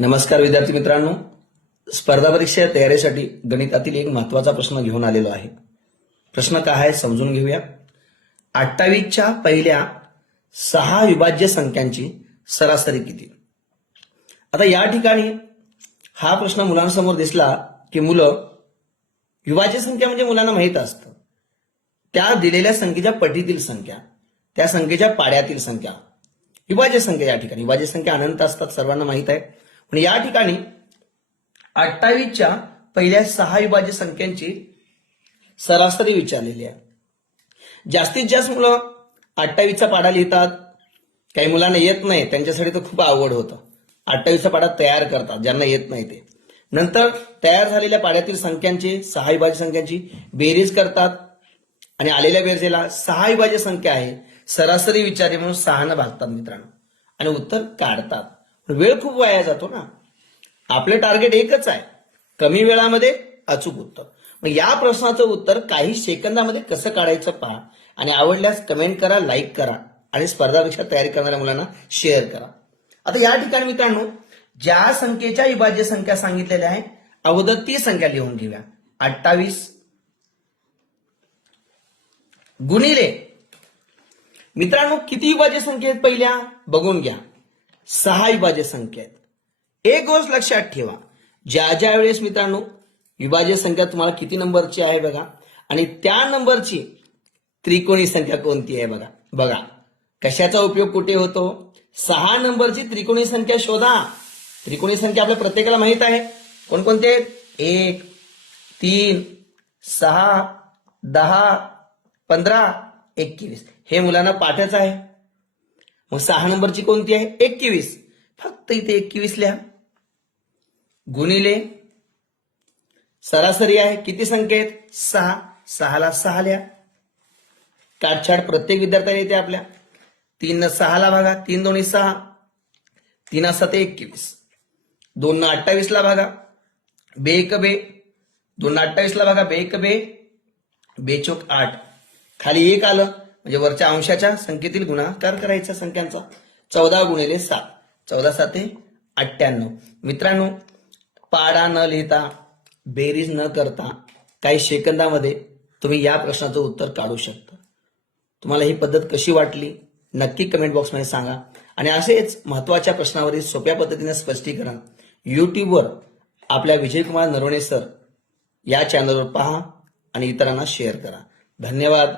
नमस्कार विद्यार्थी मित्रांनो, स्पर्धा परीक्षा तयारीसाठी गणितातील एक महत्वाचा प्रश्न घेऊन आलेलो आहे. प्रश्न काय आहे समजून घेऊया. 28च्या पहिल्या 6 विभाज्य संख्यांची सरासरी किती? आता या ठिकाणी हा प्रश्न मुलांसमोर दिसला की मुलं विभाज्य संख्या म्हणजे मुलांना माहित असतं, त्या दिलेल्या संख्येच्या पटीतील संख्या, त्या संख्येच्या पाड्यातील संख्या विभाज्य संख्या. या ठिकाणी विभाज्य संख्या अनंत असतात, सर्वांना माहित आहे. पण या ठिकाणी 28च्या पहिल्या 6 विभाज्य संख्यांची सरासरी विचारलेली आहे. जास्तीत जास्त मुलं 28चा पाडा लिहितात. काही मुलांना येत नाही, त्यांच्यासाठी तर खूप अवघड होतं. 28चा पाडा तयार करतात ज्यांना येत नाही ते. नंतर तयार झालेल्या पाड्यातील संख्यांची 6 विभाज्य संख्यांची बेरीज करतात आणि आलेल्या बेरजेला 6 विभाज्य संख्या आहे सरासरी विचारली म्हणून 6 भागतात मित्रांनो आणि उत्तर काढतात. वेळ खूप वाया जातो ना. आपलं टार्गेट एकच आहे, कमी वेळामध्ये अचूक उत्तर. मग या प्रश्नाचं उत्तर काही सेकंदामध्ये कसं काढायचं पहा आणि आवडल्यास कमेंट करा, लाईक करा आणि स्पर्धा परीक्षा तयारी करणाऱ्या मुलांना शेअर करा. आता या ठिकाणी मित्रांनो ज्या संख्येच्या विभाज्य संख्या सांगितलेल्या आहे अगोदर ती संख्या लिहून घेऊया. 28 गुणिले मित्रांनो किती विभाज्य संख्या आहेत पहिल्या बघून घ्या. 6 विभाज्य संख्या आहेत. एक गोष्ट लक्षात ठेवा, ज्या ज्या वेळेस मित्रांनो विभाज्य संख्या तुम्हाला किती नंबरची आहे बघा आणि त्या नंबरची त्रिकोणी संख्या कोणती आहे बघा. बघा कशाचा उपयोग कुठे होतो. 6 नंबरची त्रिकोणी संख्या शोधा. त्रिकोणी संख्या आपल्या प्रत्येकाला माहित आहे कोणकोणते आहेत. 1, 3, 6, 10, 15, 21 हे मुलांना पाठच आहे. मग 6 नंबरची कोणती आहे 21. फक्त इथे 21 लिहा गुणिले सरासरी आहे किती संख्या आहेत 6. 6ला 6 लिहा. काटछाट प्रत्येक विद्यार्थ्याला येते आपल्या. 3 न 6ला भागा, 3 दोन्ही 6, 3 7 21, 2 न 28ला भागा, बे 1 बे, 2 न 28ला भागा, बे 1 बे, बे चोक 8, खाली 1 आलं म्हणजे वरच्या अंशाच्या संख्येतील गुणाकार करायचा संख्यांचा. 14 गुणिले 7, 14 7 98. मित्रांनो पाडा न लिहिता बेरीज न करता काही सेकंदामध्ये तुम्ही या प्रश्नाचं उत्तर काढू शकता. तुम्हाला ही पद्धत कशी वाटली नक्की कमेंट बॉक्समध्ये सांगा आणि असेच महत्वाच्या प्रश्नावरील सोप्या पद्धतीने स्पष्टीकरण युट्यूबवर आपल्या विजयकुमार नरवणे सर या चॅनलवर पहा आणि इतरांना शेअर करा. धन्यवाद.